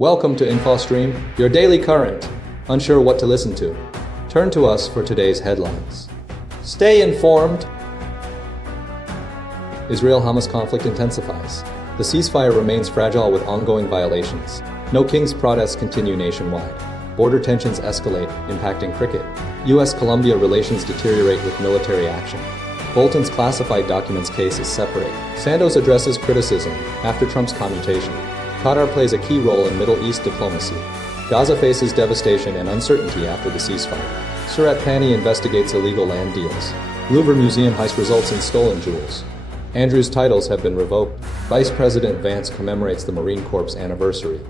Welcome to InfoStream, your daily current. Unsure what to listen to? Turn to us for today's headlines. Stay informed. Israel-Hamas conflict intensifies. The ceasefire remains fragile with ongoing violations. No King's protests continue nationwide. Border tensions escalate, impacting cricket. US-Colombia relations deteriorate with military action. Bolton's classified documents case is separate. Santos addresses criticism after Trump's commutation. Qatar plays a key role in Middle East diplomacy. Gaza faces devastation and uncertainty after the ceasefire. Surat Thani investigates illegal land deals. Louvre Museum heist results in stolen jewels. Andrew's titles have been revoked. Vice President Vance commemorates the Marine Corps' anniversary.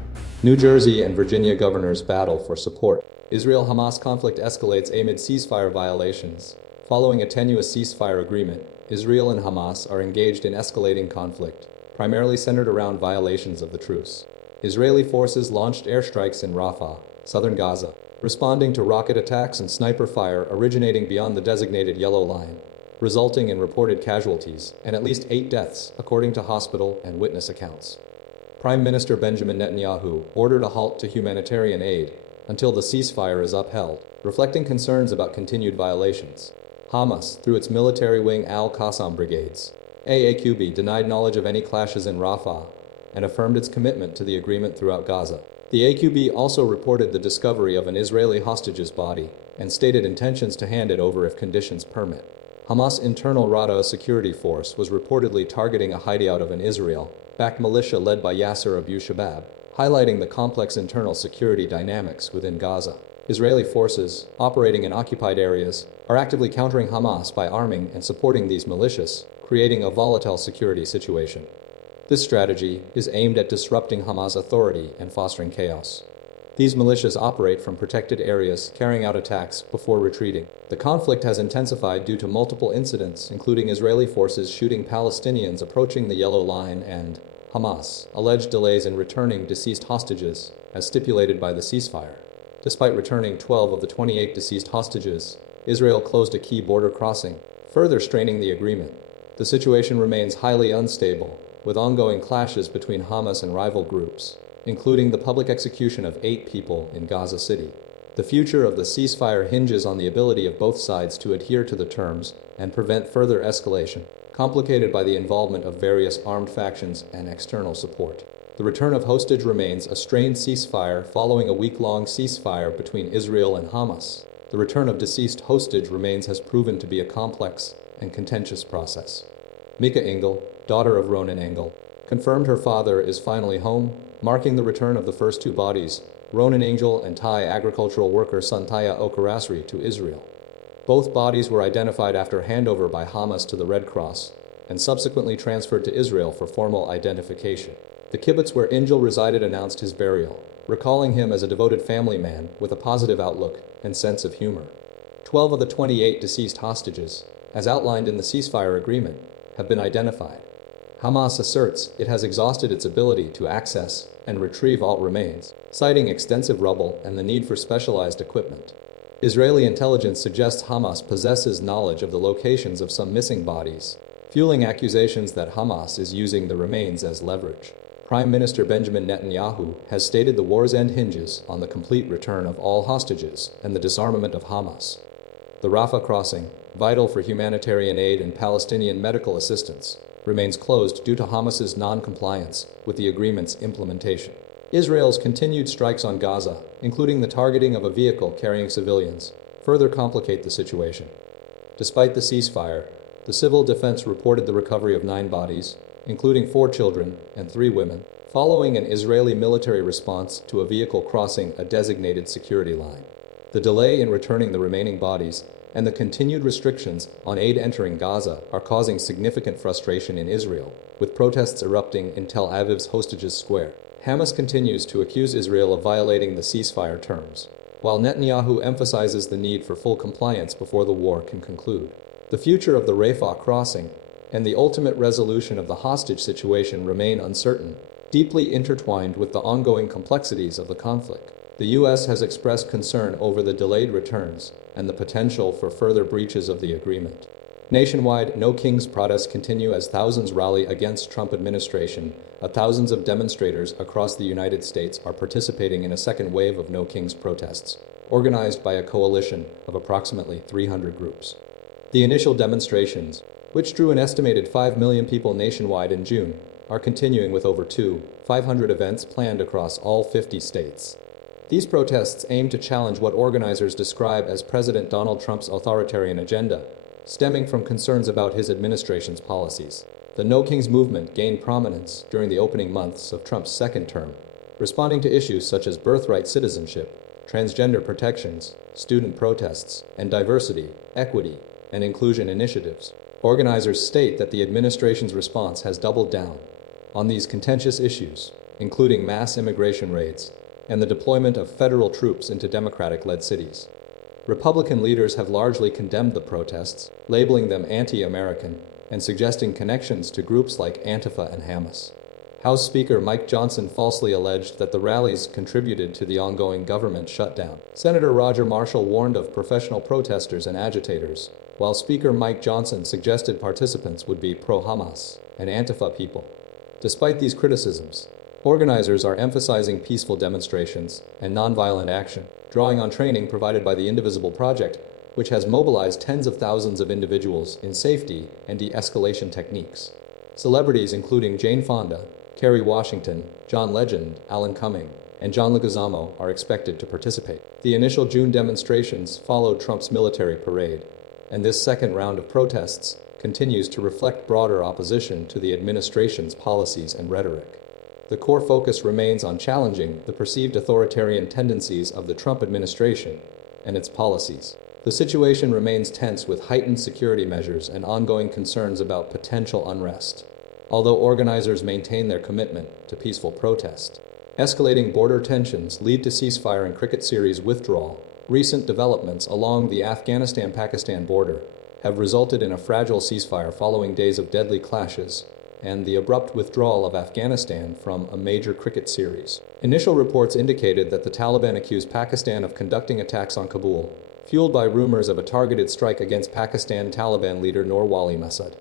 New Jersey and Virginia governors battle for support. Israel-Hamas conflict escalates amid ceasefire violations. Following a tenuous ceasefire agreement, Israel and Hamas are engaged in escalating conflict, primarily centered around violations of the truce. Israeli forces launched airstrikes in Rafah, southern Gaza, responding to rocket attacks and sniper fire originating beyond the designated yellow line, resulting in reported casualties and at least 8 deaths, according to hospital and witness accounts. Prime Minister Benjamin Netanyahu ordered a halt to humanitarian aid until the ceasefire is upheld, reflecting concerns about continued violations. Hamas, through its military wing Al-Qassam brigades, AAQB denied knowledge of any clashes in Rafah and affirmed its commitment to the agreement throughout Gaza. The AQB also reported the discovery of an Israeli hostage's body and stated intentions to hand it over if conditions permit. Hamas' internal Rada security force was reportedly targeting a hideout of an Israel-backed militia led by Yasser Abu Shabab, highlighting the complex internal security dynamics within Gaza. Israeli forces, operating in occupied areas, are actively countering Hamas by arming and supporting these militias, creating a volatile security situation. This strategy is aimed at disrupting Hamas' authority and fostering chaos. These militias operate from protected areas, carrying out attacks before retreating. The conflict has intensified due to multiple incidents, including Israeli forces shooting Palestinians approaching the Yellow Line and Hamas' alleged delays in returning deceased hostages, as stipulated by the ceasefire. Despite returning 12 of the 28 deceased hostages, Israel closed a key border crossing, further straining the agreement. The situation remains highly unstable, with ongoing clashes between Hamas and rival groups, including the public execution of 8 people in Gaza City. The future of the ceasefire hinges on the ability of both sides to adhere to the terms and prevent further escalation, complicated by the involvement of various armed factions and external support. The return of hostage remains a strained ceasefire following a week-long ceasefire between Israel and Hamas. The return of deceased hostage remains has proven to be a complex and contentious process. Mika Engel, daughter of Ronan Engel, confirmed her father is finally home, marking the return of the first 2 bodies, Ronan Engel and Thai agricultural worker Santaya Okarasri, to Israel. Both bodies were identified after handover by Hamas to the Red Cross and subsequently transferred to Israel for formal identification. The kibbutz where Engel resided announced his burial, recalling him as a devoted family man with a positive outlook and sense of humor. 12 of the 28 deceased hostages, as outlined in the ceasefire agreement, have been identified. Hamas asserts it has exhausted its ability to access and retrieve all remains, citing extensive rubble and the need for specialized equipment. Israeli intelligence suggests Hamas possesses knowledge of the locations of some missing bodies, fueling accusations that Hamas is using the remains as leverage. Prime Minister Benjamin Netanyahu has stated the war's end hinges on the complete return of all hostages and the disarmament of Hamas. The Rafah crossing, vital for humanitarian aid and Palestinian medical assistance, remains closed due to Hamas's non-compliance with the agreement's implementation. Israel's continued strikes on Gaza, including the targeting of a vehicle carrying civilians, further complicate the situation. Despite the ceasefire, the civil defense reported the recovery of 9 bodies, including 4 children and 3 women, following an Israeli military response to a vehicle crossing a designated security line. The delay in returning the remaining bodies and the continued restrictions on aid entering Gaza are causing significant frustration in Israel, with protests erupting in Tel Aviv's Hostages Square. Hamas continues to accuse Israel of violating the ceasefire terms, while Netanyahu emphasizes the need for full compliance before the war can conclude. The future of the Rafah crossing and the ultimate resolution of the hostage situation remain uncertain, deeply intertwined with the ongoing complexities of the conflict. The U.S. has expressed concern over the delayed returns and the potential for further breaches of the agreement. Nationwide, no King's protests continue as thousands rally against Trump administration thousands of demonstrators across the United States are participating in a second wave of No Kings protests, organized by a coalition of approximately 300 groups. The initial demonstrations, which drew an estimated 5 million people nationwide in June, are continuing with over 500 events planned across all 50 states. These protests aim to challenge what organizers describe as President Donald Trump's authoritarian agenda, stemming from concerns about his administration's policies. The No Kings movement gained prominence during the opening months of Trump's second term, responding to issues such as birthright citizenship, transgender protections, student protests, and diversity, equity, and inclusion initiatives. Organizers state that the administration's response has doubled down on these contentious issues, including mass immigration raids and the deployment of federal troops into Democratic-led cities. Republican leaders have largely condemned the protests, labeling them anti-American and suggesting connections to groups like Antifa and Hamas. House Speaker Mike Johnson falsely alleged that the rallies contributed to the ongoing government shutdown. Senator Roger Marshall warned of professional protesters and agitators, while Speaker Mike Johnson suggested participants would be pro-Hamas and Antifa people. Despite these criticisms, organizers are emphasizing peaceful demonstrations and nonviolent action, drawing on training provided by the Indivisible Project, which has mobilized tens of thousands of individuals in safety and de-escalation techniques. Celebrities including Jane Fonda, Kerry Washington, John Legend, Alan Cumming, and John Leguizamo are expected to participate. The initial June demonstrations followed Trump's military parade, and this second round of protests continues to reflect broader opposition to the administration's policies and rhetoric. The core focus remains on challenging the perceived authoritarian tendencies of the Trump administration and its policies. The situation remains tense with heightened security measures and ongoing concerns about potential unrest, although organizers maintain their commitment to peaceful protest. Escalating border tensions lead to ceasefire and cricket series Withdrawal. Recent developments along the Afghanistan-Pakistan border have resulted in a fragile ceasefire following days of deadly clashes and the abrupt withdrawal of Afghanistan from a major cricket series. Initial reports indicated that the Taliban accused Pakistan of conducting attacks on Kabul, fueled by rumors of a targeted strike against Pakistan Taliban leader Noor Wali Massoud.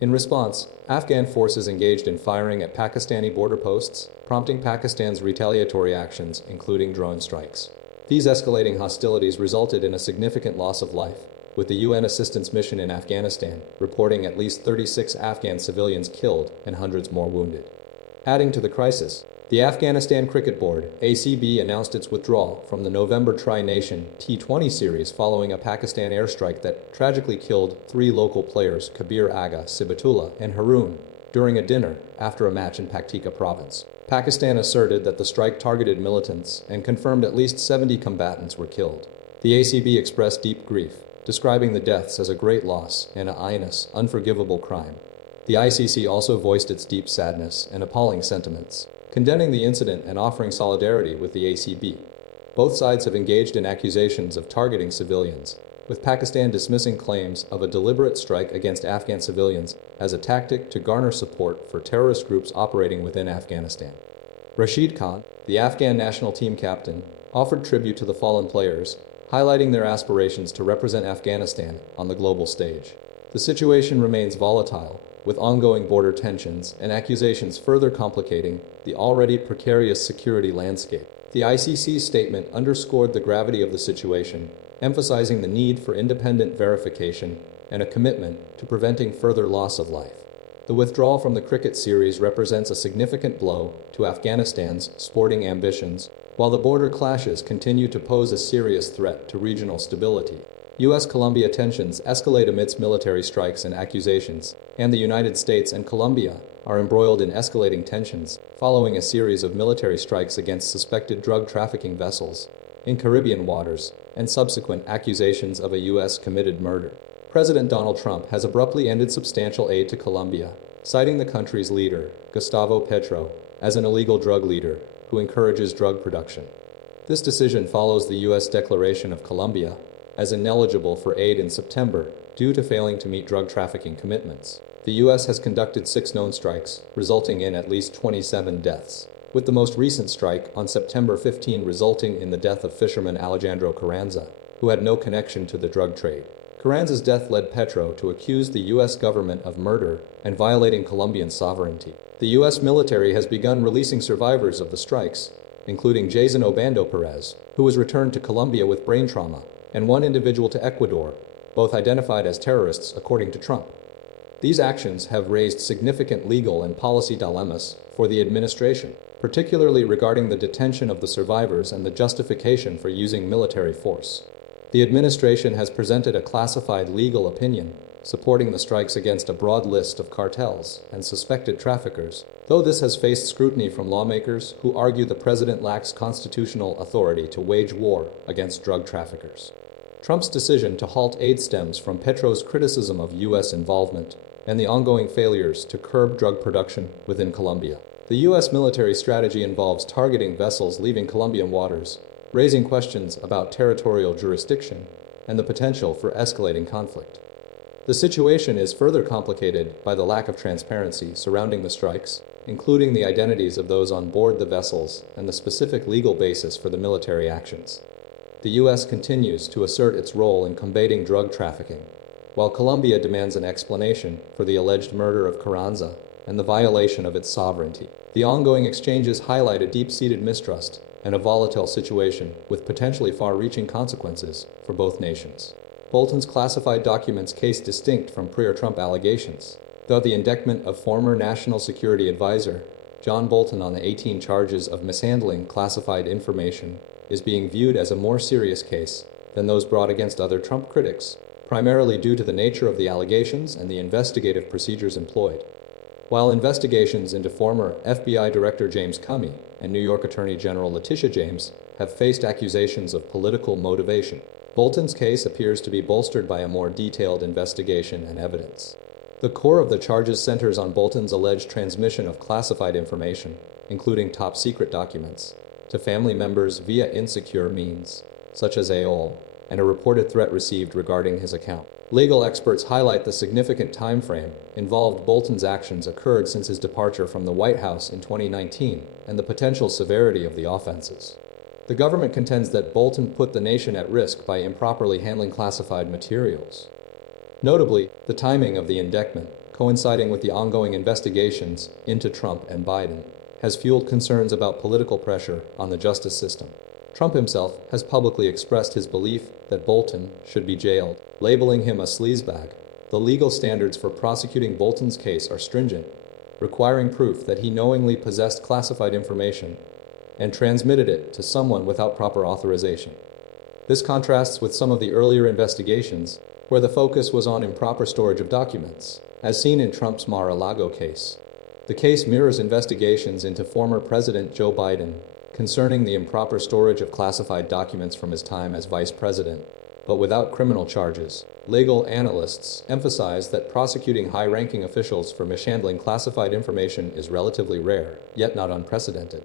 In response, Afghan forces engaged in firing at Pakistani border posts, prompting Pakistan's retaliatory actions, including drone strikes. These escalating hostilities resulted in a significant loss of life, with the UN assistance mission in Afghanistan reporting at least 36 Afghan civilians killed and hundreds more wounded. Adding to the crisis, the Afghanistan Cricket Board, ACB, announced its withdrawal from the November Tri-Nation T20 series following a Pakistan airstrike that tragically killed 3 local players, Kabir Aga, Sibatullah, and Haroon, during a dinner after a match in Paktika province. Pakistan asserted that the strike targeted militants and confirmed at least 70 combatants were killed. The ACB expressed deep grief, describing the deaths as a great loss and a heinous, unforgivable crime. The ICC also voiced its deep sadness and appalling sentiments, condemning the incident and offering solidarity with the ACB. Both sides have engaged in accusations of targeting civilians, with Pakistan dismissing claims of a deliberate strike against Afghan civilians as a tactic to garner support for terrorist groups operating within Afghanistan. Rashid Khan, the Afghan national team captain, offered tribute to the fallen players, highlighting their aspirations to represent Afghanistan on the global stage. The situation remains volatile, with ongoing border tensions and accusations further complicating the already precarious security landscape. The ICC's statement underscored the gravity of the situation, emphasizing the need for independent verification and a commitment to preventing further loss of life. The withdrawal from the cricket series represents a significant blow to Afghanistan's sporting ambitions, while the border clashes continue to pose a serious threat to regional stability. US-Colombia tensions escalate amidst military strikes and accusations, and the United States and Colombia are embroiled in escalating tensions following a series of military strikes against suspected drug trafficking vessels in Caribbean waters and subsequent accusations of a US-committed murder. President Donald Trump has abruptly ended substantial aid to Colombia, citing the country's leader, Gustavo Petro, as an illegal drug leader who encourages drug production. This decision follows the U.S. declaration of Colombia as ineligible for aid in September due to failing to meet drug trafficking commitments. The U.S. has conducted 6 known strikes, resulting in at least 27 deaths, with the most recent strike on September 15 resulting in the death of fisherman Alejandro Carranza, who had no connection to the drug trade. Carranza's death led Petro to accuse the U.S. government of murder and violating Colombian sovereignty. The U.S. military has begun releasing survivors of the strikes, including Jason Obando Perez, who was returned to Colombia with brain trauma, and one individual to Ecuador, both identified as terrorists according to Trump. These actions have raised significant legal and policy dilemmas for the administration, particularly regarding the detention of the survivors and the justification for using military force. The administration has presented a classified legal opinion supporting the strikes against a broad list of cartels and suspected traffickers, though this has faced scrutiny from lawmakers who argue the president lacks constitutional authority to wage war against drug traffickers. Trump's decision to halt aid stems from Petro's criticism of U.S. involvement and the ongoing failures to curb drug production within Colombia. The U.S. military strategy involves targeting vessels leaving Colombian waters, raising questions about territorial jurisdiction and the potential for escalating conflict. The situation is further complicated by the lack of transparency surrounding the strikes, including the identities of those on board the vessels and the specific legal basis for the military actions. The U.S. continues to assert its role in combating drug trafficking, while Colombia demands an explanation for the alleged murder of Carranza and the violation of its sovereignty. The ongoing exchanges highlight a deep-seated mistrust and a volatile situation with potentially far-reaching consequences for both nations. Bolton's classified documents case distinct from prior Trump allegations, though the indictment of former National Security Advisor John Bolton on the 18 charges of mishandling classified information is being viewed as a more serious case than those brought against other Trump critics, primarily due to the nature of the allegations and the investigative procedures employed. While investigations into former FBI Director James Comey and New York Attorney General Letitia James have faced accusations of political motivation, Bolton's case appears to be bolstered by a more detailed investigation and evidence. The core of the charges centers on Bolton's alleged transmission of classified information, including top-secret documents, to family members via insecure means, such as AOL, and a reported threat received regarding his account. Legal experts highlight the significant time frame involved. Bolton's actions occurred since his departure from the White House in 2019 and the potential severity of the offenses. The government contends that Bolton put the nation at risk by improperly handling classified materials. Notably, the timing of the indictment, coinciding with the ongoing investigations into Trump and Biden, has fueled concerns about political pressure on the justice system. Trump himself has publicly expressed his belief that Bolton should be jailed, labeling him a sleazebag. The legal standards for prosecuting Bolton's case are stringent, requiring proof that he knowingly possessed classified information and transmitted it to someone without proper authorization. This contrasts with some of the earlier investigations, where the focus was on improper storage of documents, as seen in Trump's Mar-a-Lago case. The case mirrors investigations into former President Joe Biden concerning the improper storage of classified documents from his time as vice president, but without criminal charges. Legal analysts emphasize that prosecuting high-ranking officials for mishandling classified information is relatively rare, yet not unprecedented.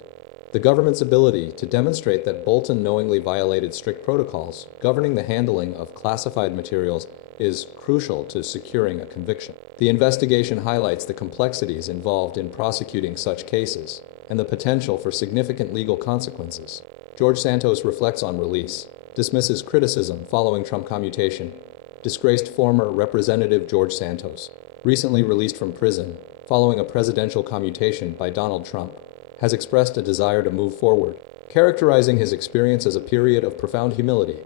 The government's ability to demonstrate that Bolton knowingly violated strict protocols governing the handling of classified materials is crucial to securing a conviction. The investigation highlights the complexities involved in prosecuting such cases and the potential for significant legal consequences. George Santos reflects on release, dismisses criticism following Trump commutation. Disgraced former Representative George Santos, recently released from prison following a presidential commutation by Donald Trump, has expressed a desire to move forward, characterizing his experience as a period of profound humility.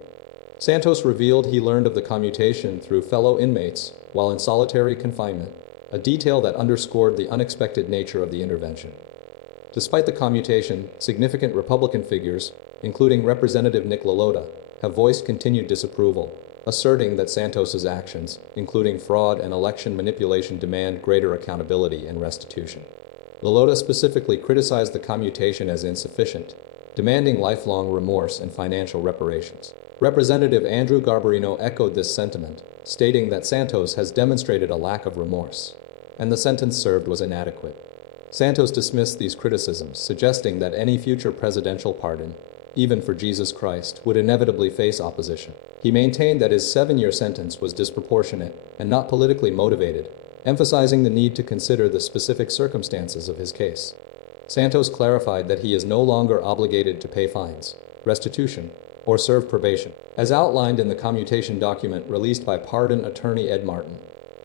Santos revealed he learned of the commutation through fellow inmates while in solitary confinement, a detail that underscored the unexpected nature of the intervention. Despite the commutation, significant Republican figures, including Representative Nick LaLota, have voiced continued disapproval, asserting that Santos's actions, including fraud and election manipulation, demand greater accountability and restitution. LaLota specifically criticized the commutation as insufficient, demanding lifelong remorse and financial reparations. Representative Andrew Garbarino echoed this sentiment, stating that Santos has demonstrated a lack of remorse, and the sentence served was inadequate. Santos dismissed these criticisms, suggesting that any future presidential pardon, even for Jesus Christ, would inevitably face opposition. He maintained that his 7-year sentence was disproportionate and not politically motivated, emphasizing the need to consider the specific circumstances of his case. Santos clarified that he is no longer obligated to pay fines, restitution, or serve probation. As outlined in the commutation document released by pardon attorney Ed Martin,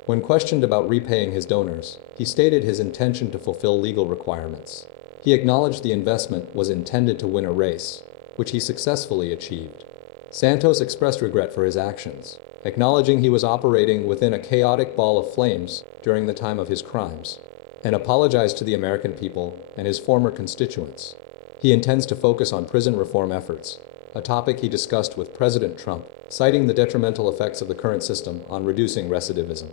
When questioned about repaying his donors, he stated his intention to fulfill legal requirements. He acknowledged the investment was intended to win a race, which he successfully achieved. Santos expressed regret for his actions, acknowledging he was operating within a chaotic ball of flames during the time of his crimes, and apologized to the American people and his former constituents. He intends to focus on prison reform efforts, a topic he discussed with President Trump, citing the detrimental effects of the current system on reducing recidivism.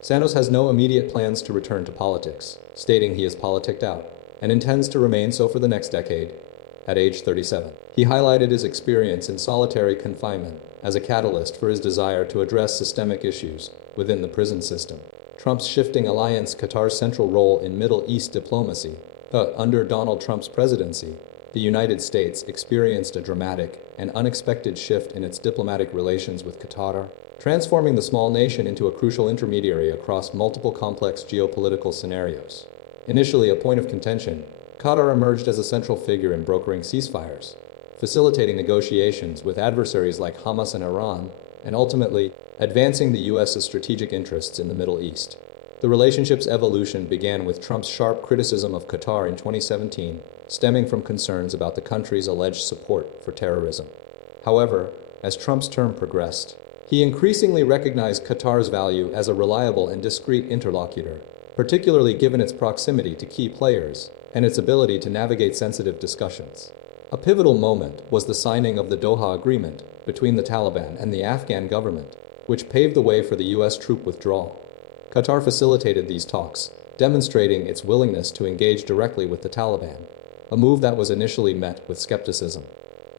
Santos has no immediate plans to return to politics, stating he is politicked out and intends to remain so for the next decade. At age 37, he highlighted his experience in solitary confinement as a catalyst for his desire to address systemic issues within the prison system. Trump's shifting alliance, Qatar's central role in Middle East diplomacy. Under Donald Trump's presidency, the United States experienced a dramatic and unexpected shift in its diplomatic relations with Qatar, transforming the small nation into a crucial intermediary across multiple complex geopolitical scenarios. Initially a point of contention, Qatar emerged as a central figure in brokering ceasefires, facilitating negotiations with adversaries like Hamas and Iran, and ultimately advancing the U.S.'s strategic interests in the Middle East. The relationship's evolution began with Trump's sharp criticism of Qatar in 2017, stemming from concerns about the country's alleged support for terrorism. However, as Trump's term progressed, he increasingly recognized Qatar's value as a reliable and discreet interlocutor, particularly given its proximity to key players and its ability to navigate sensitive discussions. A pivotal moment was the signing of the Doha Agreement between the Taliban and the Afghan government, which paved the way for the U.S. troop withdrawal. Qatar facilitated these talks, demonstrating its willingness to engage directly with the Taliban, a move that was initially met with skepticism.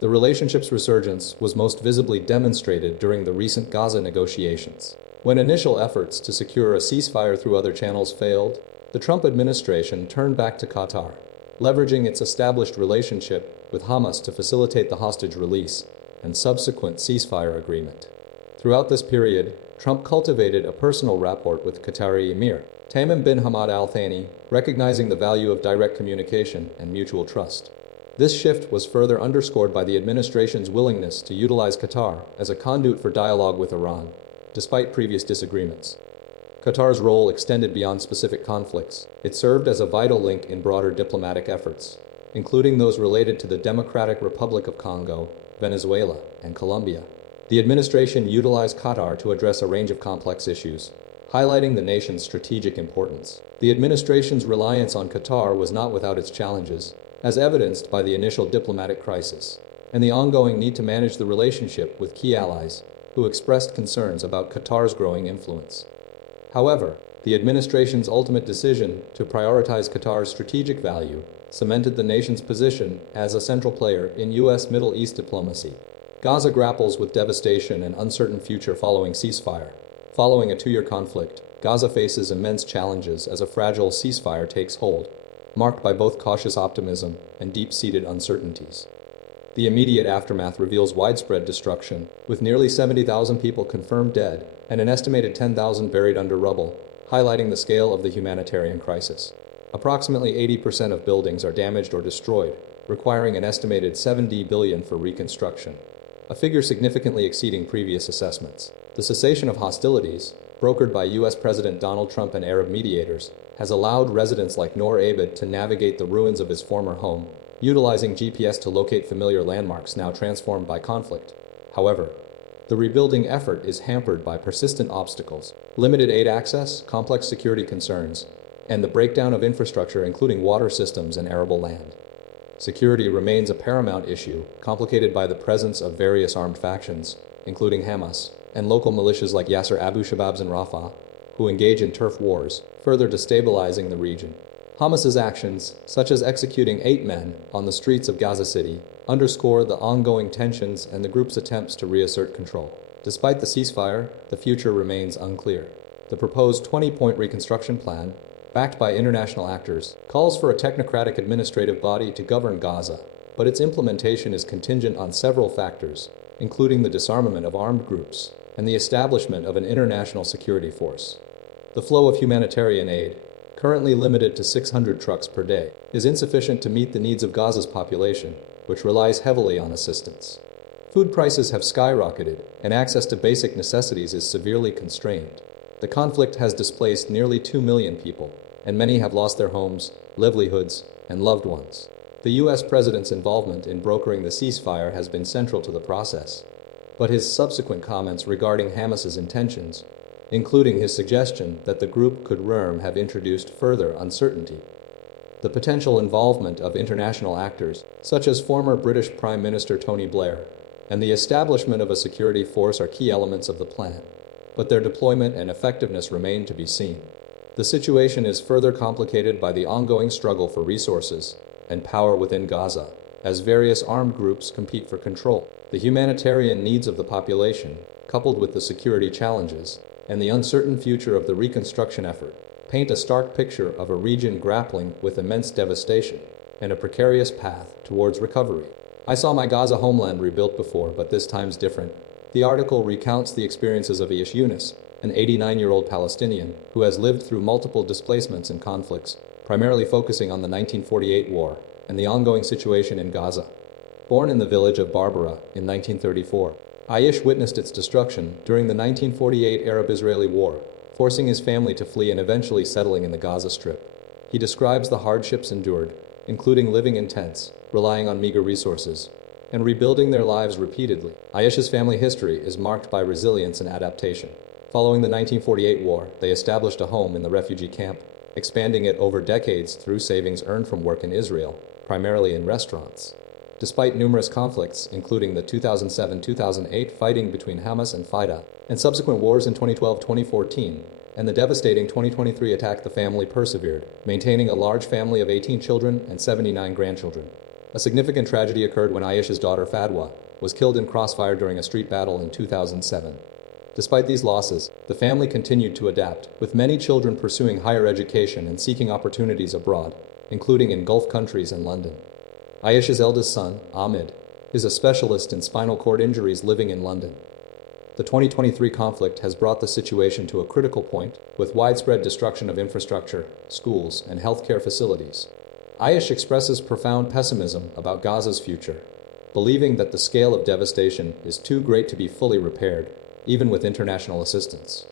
The relationship's resurgence was most visibly demonstrated during the recent Gaza negotiations. When initial efforts to secure a ceasefire through other channels failed, the Trump administration turned back to Qatar, leveraging its established relationship with Hamas to facilitate the hostage release and subsequent ceasefire agreement. Throughout this period, Trump cultivated a personal rapport with Qatari Emir Tamim bin Hamad Al Thani, recognizing the value of direct communication and mutual trust. This shift was further underscored by the administration's willingness to utilize Qatar as a conduit for dialogue with Iran, despite previous disagreements. Qatar's role extended beyond specific conflicts. It served as a vital link in broader diplomatic efforts, including those related to the Democratic Republic of Congo, Venezuela, and Colombia. The administration utilized Qatar to address a range of complex issues, highlighting the nation's strategic importance. The administration's reliance on Qatar was not without its challenges, as evidenced by the initial diplomatic crisis, and the ongoing need to manage the relationship with key allies who expressed concerns about Qatar's growing influence. However, the administration's ultimate decision to prioritize Qatar's strategic value cemented the nation's position as a central player in U.S. Middle East diplomacy. Gaza grapples with devastation and uncertain future following ceasefire. Following a 2-year conflict, Gaza faces immense challenges as a fragile ceasefire takes hold, marked by both cautious optimism and deep-seated uncertainties. The immediate aftermath reveals widespread destruction, with nearly 70,000 people confirmed dead and an estimated 10,000 buried under rubble, highlighting the scale of the humanitarian crisis. Approximately 80% of buildings are damaged or destroyed, requiring an estimated $70 billion for reconstruction, a figure significantly exceeding previous assessments. The cessation of hostilities, brokered by U.S. President Donald Trump and Arab mediators, has allowed residents like Noor Abed to navigate the ruins of his former home, utilizing GPS to locate familiar landmarks now transformed by conflict. However, the rebuilding effort is hampered by persistent obstacles, limited aid access, complex security concerns, and the breakdown of infrastructure including water systems and arable land. Security remains a paramount issue, complicated by the presence of various armed factions, including Hamas, and local militias like Yasser Abu Shababs in Rafah, who engage in turf wars, further destabilizing the region. Hamas's actions, such as executing 8 men on the streets of Gaza City, underscore the ongoing tensions and the group's attempts to reassert control. Despite the ceasefire, the future remains unclear. The proposed 20-point reconstruction plan, backed by international actors, calls for a technocratic administrative body to govern Gaza, but its implementation is contingent on several factors, including the disarmament of armed groups and the establishment of an international security force. The flow of humanitarian aid, currently limited to 600 trucks per day, is insufficient to meet the needs of Gaza's population, which relies heavily on assistance. Food prices have skyrocketed, and access to basic necessities is severely constrained. The conflict has displaced nearly 2 million people, and many have lost their homes, livelihoods, and loved ones. The US president's involvement in brokering the ceasefire has been central to the process, but his subsequent comments regarding Hamas's intentions, including his suggestion that the group could have introduced further uncertainty. The potential involvement of international actors, such as former British Prime Minister Tony Blair, and the establishment of a security force are key elements of the plan, but their deployment and effectiveness remain to be seen. The situation is further complicated by the ongoing struggle for resources and power within Gaza, as various armed groups compete for control. The humanitarian needs of the population, coupled with the security challenges and the uncertain future of the reconstruction effort, paint a stark picture of a region grappling with immense devastation and a precarious path towards recovery. I saw my Gaza homeland rebuilt before, but this time's different. The article recounts the experiences of Aish Yunus, an 89-year-old Palestinian who has lived through multiple displacements and conflicts, primarily focusing on the 1948 war and the ongoing situation in Gaza. Born in the village of Barbara in 1934, Aish witnessed its destruction during the 1948 Arab-Israeli War, forcing his family to flee and eventually settling in the Gaza Strip. He describes the hardships endured, including living in tents, relying on meager resources, and rebuilding their lives repeatedly. Aish's family history is marked by resilience and adaptation. Following the 1948 war, they established a home in the refugee camp, expanding it over decades through savings earned from work in Israel, primarily in restaurants. Despite numerous conflicts, including the 2007-2008 fighting between Hamas and Fatah, and subsequent wars in 2012-2014, and the devastating 2023 attack, the family persevered, maintaining a large family of 18 children and 79 grandchildren. A significant tragedy occurred when Aish's daughter Fadwa was killed in crossfire during a street battle in 2007. Despite these losses, the family continued to adapt, with many children pursuing higher education and seeking opportunities abroad, including in Gulf countries and London. Aish's eldest son, Ahmed, is a specialist in spinal cord injuries living in London. The 2023 conflict has brought the situation to a critical point, with widespread destruction of infrastructure, schools, and healthcare facilities. Aish expresses profound pessimism about Gaza's future, believing that the scale of devastation is too great to be fully repaired, even with international assistance.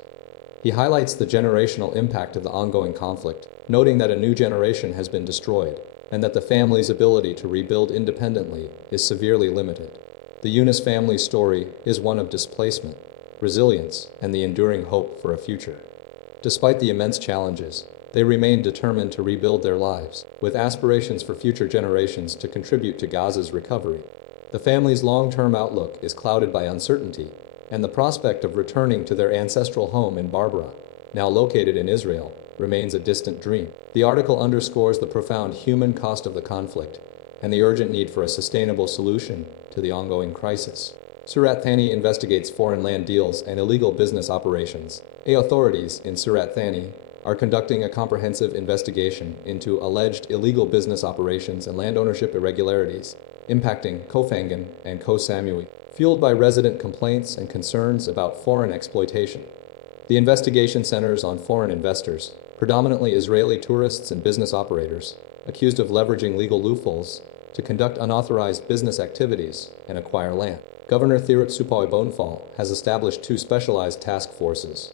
He highlights the generational impact of the ongoing conflict, noting that a new generation has been destroyed, and that the family's ability to rebuild independently is severely limited. The Yunus family's story is one of displacement, resilience, and the enduring hope for a future. Despite the immense challenges, they remain determined to rebuild their lives, with aspirations for future generations to contribute to Gaza's recovery. The family's long-term outlook is clouded by uncertainty, and the prospect of returning to their ancestral home in Barbara, now located in Israel, remains a distant dream. The article underscores the profound human cost of the conflict and the urgent need for a sustainable solution to the ongoing crisis. Surat Thani investigates foreign land deals and illegal business operations. Authorities in Surat Thani are conducting a comprehensive investigation into alleged illegal business operations and land ownership irregularities impacting Kofangan and Ko Samui, fueled by resident complaints and concerns about foreign exploitation. The investigation centers on foreign investors, predominantly Israeli tourists and business operators, accused of leveraging legal loopholes to conduct unauthorized business activities and acquire land. Governor Thirit Supoi Bonfal has established two specialized task forces.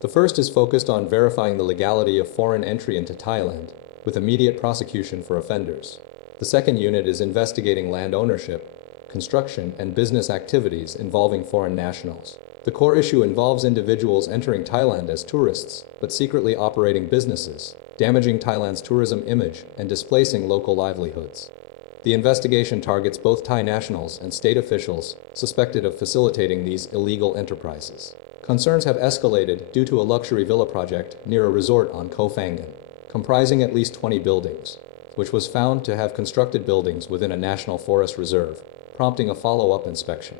The first is focused on verifying the legality of foreign entry into Thailand, with immediate prosecution for offenders. The second unit is investigating land ownership, construction, and business activities involving foreign nationals. The core issue involves individuals entering Thailand as tourists, but secretly operating businesses, damaging Thailand's tourism image and displacing local livelihoods. The investigation targets both Thai nationals and state officials suspected of facilitating these illegal enterprises. Concerns have escalated due to a luxury villa project near a resort on Koh Phangan, comprising at least 20 buildings, which was found to have constructed buildings within a national forest reserve, prompting a follow-up inspection.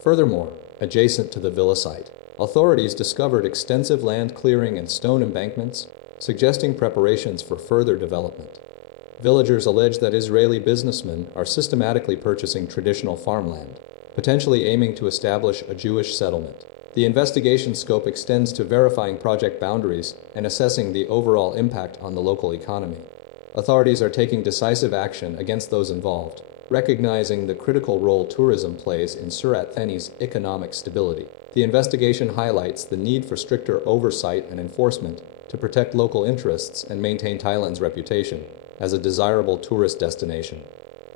Furthermore, adjacent to the villa site, authorities discovered extensive land clearing and stone embankments, suggesting preparations for further development. Villagers allege that Israeli businessmen are systematically purchasing traditional farmland, potentially aiming to establish a Jewish settlement. The investigation scope extends to verifying project boundaries and assessing the overall impact on the local economy. Authorities are taking decisive action against those involved, recognizing the critical role tourism plays in Surat Thani's economic stability. The investigation highlights the need for stricter oversight and enforcement to protect local interests and maintain Thailand's reputation as a desirable tourist destination.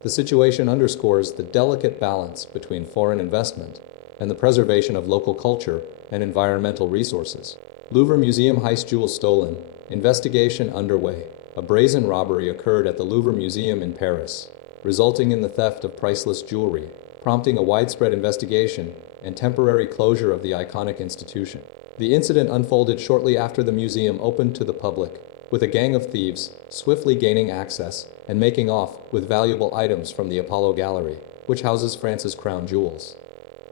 The situation underscores the delicate balance between foreign investment and the preservation of local culture and environmental resources. Louvre Museum heist jewels stolen. Investigation underway. A brazen robbery occurred at the Louvre Museum in Paris, resulting in the theft of priceless jewelry, prompting a widespread investigation and temporary closure of the iconic institution. The incident unfolded shortly after the museum opened to the public, with a gang of thieves swiftly gaining access and making off with valuable items from the Apollo Gallery, which houses France's crown jewels.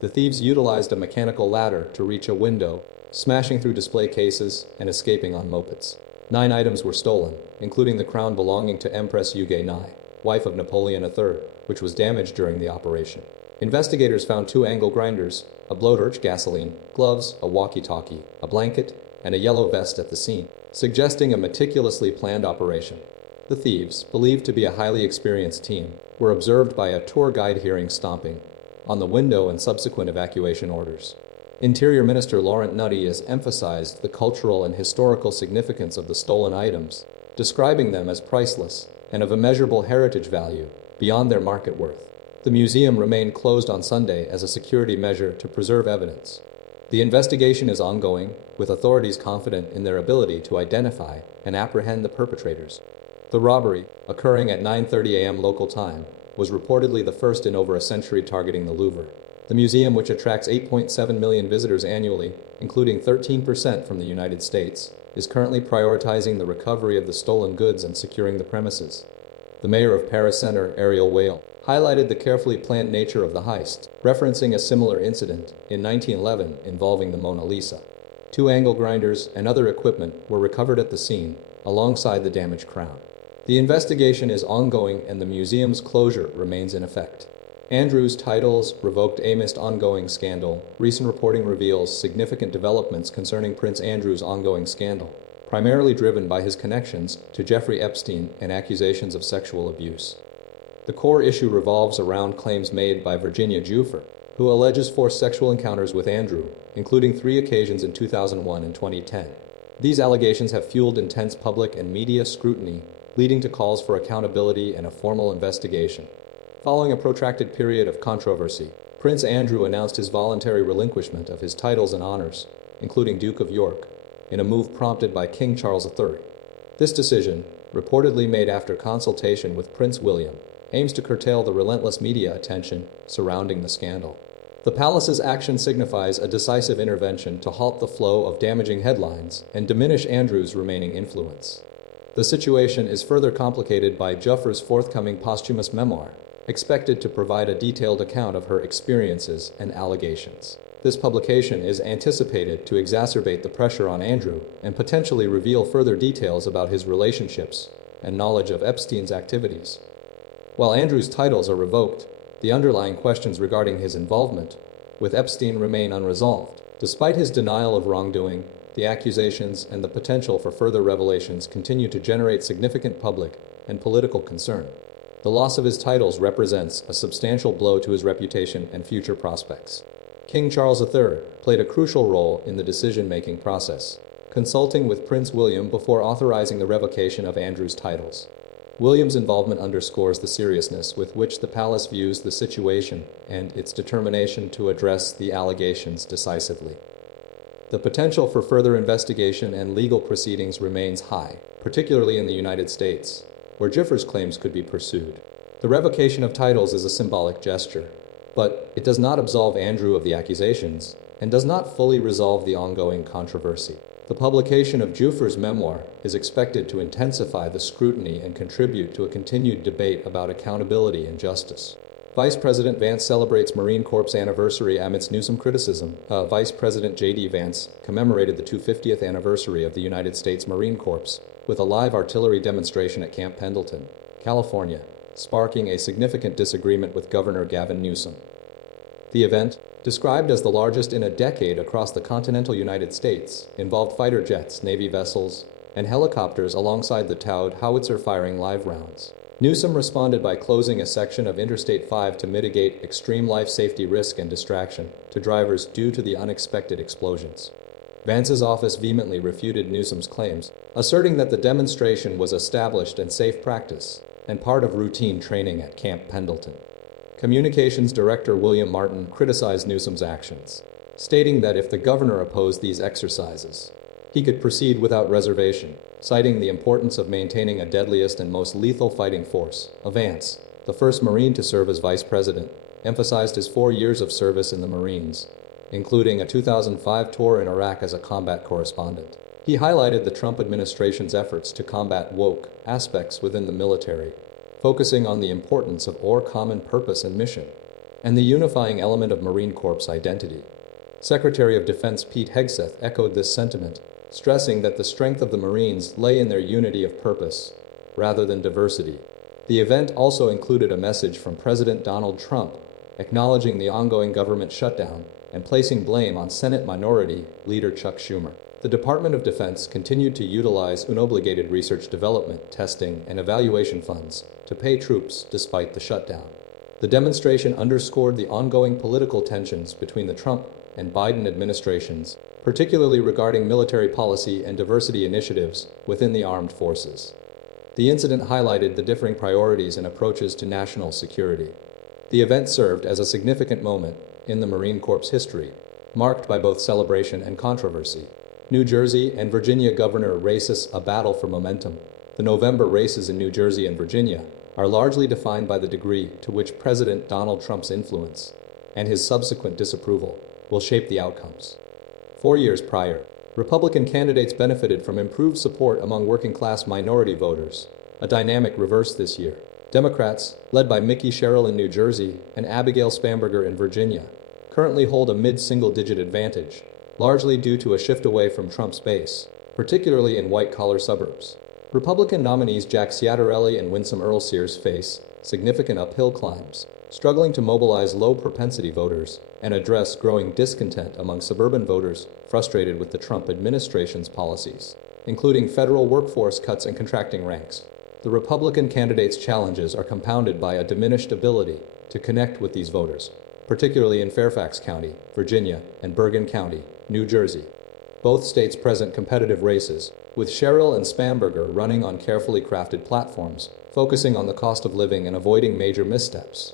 The thieves utilized a mechanical ladder to reach a window, smashing through display cases and escaping on mopeds. 9 items were stolen, including the crown belonging to Empress Yuge-Nai, wife of Napoleon III, which was damaged during the operation. Investigators found 2 angle grinders, a blowtorch, gasoline, gloves, a walkie-talkie, a blanket, and a yellow vest at the scene, suggesting a meticulously planned operation. The thieves, believed to be a highly experienced team, were observed by a tour guide hearing stomping on the window and subsequent evacuation orders. Interior Minister Laurent Nutty has emphasized the cultural and historical significance of the stolen items, describing them as priceless and of immeasurable heritage value beyond their market worth. The museum remained closed on Sunday as a security measure to preserve evidence. The investigation is ongoing, with authorities confident in their ability to identify and apprehend the perpetrators. The robbery, occurring at 9:30 a.m. local time, was reportedly the first in over a century targeting the Louvre. The museum, which attracts 8.7 million visitors annually, including 13% from the United States, is currently prioritizing the recovery of the stolen goods and securing the premises. The mayor of Paris Center, Ariel Whale, highlighted the carefully planned nature of the heist, referencing a similar incident in 1911 involving the Mona Lisa. 2 angle grinders and other equipment were recovered at the scene, alongside the damaged crown. The investigation is ongoing and the museum's closure remains in effect. Andrew's titles revoked amidst ongoing scandal. Recent reporting reveals significant developments concerning Prince Andrew's ongoing scandal, primarily driven by his connections to Jeffrey Epstein and accusations of sexual abuse. The core issue revolves around claims made by Virginia Giuffre, who alleges forced sexual encounters with Andrew, including 3 occasions in 2001 and 2010. These allegations have fueled intense public and media scrutiny, leading to calls for accountability and a formal investigation. Following a protracted period of controversy, Prince Andrew announced his voluntary relinquishment of his titles and honors, including Duke of York, in a move prompted by King Charles III. This decision, reportedly made after consultation with Prince William, aims to curtail the relentless media attention surrounding the scandal. The palace's action signifies a decisive intervention to halt the flow of damaging headlines and diminish Andrew's remaining influence. The situation is further complicated by Giuffre's forthcoming posthumous memoir, expected to provide a detailed account of her experiences and allegations. This publication is anticipated to exacerbate the pressure on Andrew and potentially reveal further details about his relationships and knowledge of Epstein's activities. While Andrew's titles are revoked, the underlying questions regarding his involvement with Epstein remain unresolved. Despite his denial of wrongdoing, the accusations and the potential for further revelations continue to generate significant public and political concern. The loss of his titles represents a substantial blow to his reputation and future prospects. King Charles III played a crucial role in the decision-making process, consulting with Prince William before authorizing the revocation of Andrew's titles. William's involvement underscores the seriousness with which the palace views the situation and its determination to address the allegations decisively. The potential for further investigation and legal proceedings remains high, particularly in the United States, where Giuffre's claims could be pursued. The revocation of titles is a symbolic gesture, but it does not absolve Andrew of the accusations and does not fully resolve the ongoing controversy. The publication of Giuffre's memoir is expected to intensify the scrutiny and contribute to a continued debate about accountability and justice. Vice President Vance celebrates Marine Corps' anniversary amidst Newsom criticism. Vice President J.D. Vance commemorated the 250th anniversary of the United States Marine Corps with a live artillery demonstration at Camp Pendleton, California, sparking a significant disagreement with Governor Gavin Newsom. The event, described as the largest in a decade across the continental United States, involved fighter jets, Navy vessels, and helicopters alongside the Taube howitzer firing live rounds. Newsom responded by closing a section of Interstate 5 to mitigate extreme life safety risk and distraction to drivers due to the unexpected explosions. Vance's office vehemently refuted Newsom's claims, asserting that the demonstration was established and safe practice and part of routine training at Camp Pendleton. Communications Director William Martin criticized Newsom's actions, stating that if the governor opposed these exercises, he could proceed without reservation, citing the importance of maintaining a deadliest and most lethal fighting force. Vance, the first Marine to serve as vice president, emphasized his 4 years of service in the Marines, including a 2005 tour in Iraq as a combat correspondent. He highlighted the Trump administration's efforts to combat woke aspects within the military, focusing on the importance of our common purpose and mission, and the unifying element of Marine Corps identity. Secretary of Defense Pete Hegseth echoed this sentiment, stressing that the strength of the Marines lay in their unity of purpose, rather than diversity. The event also included a message from President Donald Trump, acknowledging the ongoing government shutdown and placing blame on Senate Minority Leader Chuck Schumer. The Department of Defense continued to utilize unobligated research development, testing, and evaluation funds to pay troops despite the shutdown. The demonstration underscored the ongoing political tensions between the Trump and Biden administrations, particularly regarding military policy and diversity initiatives within the armed forces. The incident highlighted the differing priorities and approaches to national security. The event served as a significant moment in the Marine Corps' history, marked by both celebration and controversy. New Jersey and Virginia governor races a battle for momentum. The November races in New Jersey and Virginia are largely defined by the degree to which President Donald Trump's influence and his subsequent disapproval will shape the outcomes. 4 years prior, Republican candidates benefited from improved support among working-class minority voters. A dynamic reversed this year. Democrats, led by Mickey Sherrill in New Jersey and Abigail Spanberger in Virginia, currently hold a mid-single-digit advantage, largely due to a shift away from Trump's base, particularly in white-collar suburbs. Republican nominees Jack Ciattarelli and Winsome Earl Sears face significant uphill climbs, struggling to mobilize low-propensity voters and address growing discontent among suburban voters frustrated with the Trump administration's policies, including federal workforce cuts and contracting ranks. The Republican candidates' challenges are compounded by a diminished ability to connect with these voters, particularly in Fairfax County, Virginia, and Bergen County, New Jersey. Both states present competitive races, with Sherrill and Spanberger running on carefully crafted platforms, focusing on the cost of living and avoiding major missteps.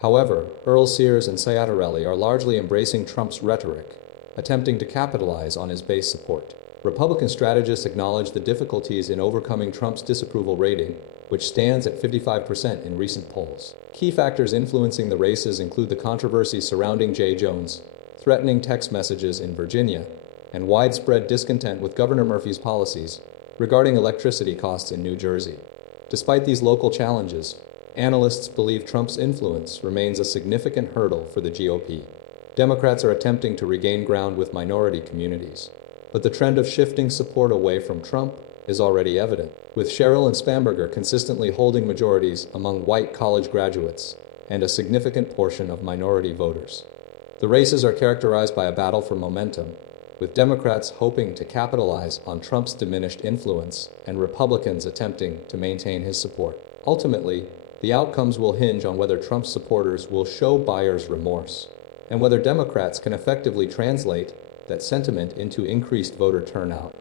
However, Earl Sears and Ciattarelli are largely embracing Trump's rhetoric, attempting to capitalize on his base support. Republican strategists acknowledge the difficulties in overcoming Trump's disapproval rating, which stands at 55% in recent polls. Key factors influencing the races include the controversy surrounding Jay Jones, threatening text messages in Virginia, and widespread discontent with Governor Murphy's policies regarding electricity costs in New Jersey. Despite these local challenges, analysts believe Trump's influence remains a significant hurdle for the GOP. Democrats are attempting to regain ground with minority communities, but the trend of shifting support away from Trump is already evident, with Sherrill and Spanberger consistently holding majorities among white college graduates and a significant portion of minority voters. The races are characterized by a battle for momentum, with Democrats hoping to capitalize on Trump's diminished influence and Republicans attempting to maintain his support. Ultimately, the outcomes will hinge on whether Trump's supporters will show buyer's remorse and whether Democrats can effectively translate that sentiment into increased voter turnout.